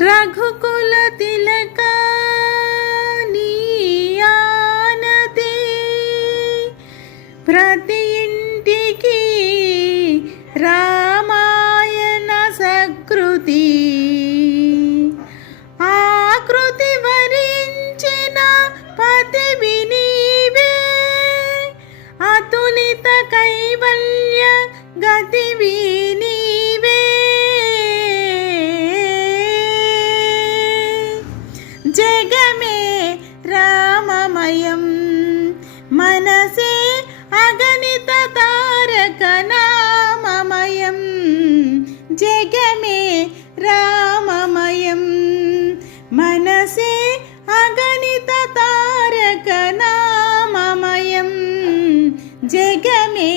రఘుకుల తిలక నీ ఆనతి ప్రతి ఇంటికి రామాయణ సకృతి ఆకృతి వరించిన పతివి నీవే అతులిత కైవల్య గతివి నీవే జగమే రామమయం మనసే అగణిత తారక నామమయం జగమే రామమయం మనసే అగణిత తారక నామమయం జగమే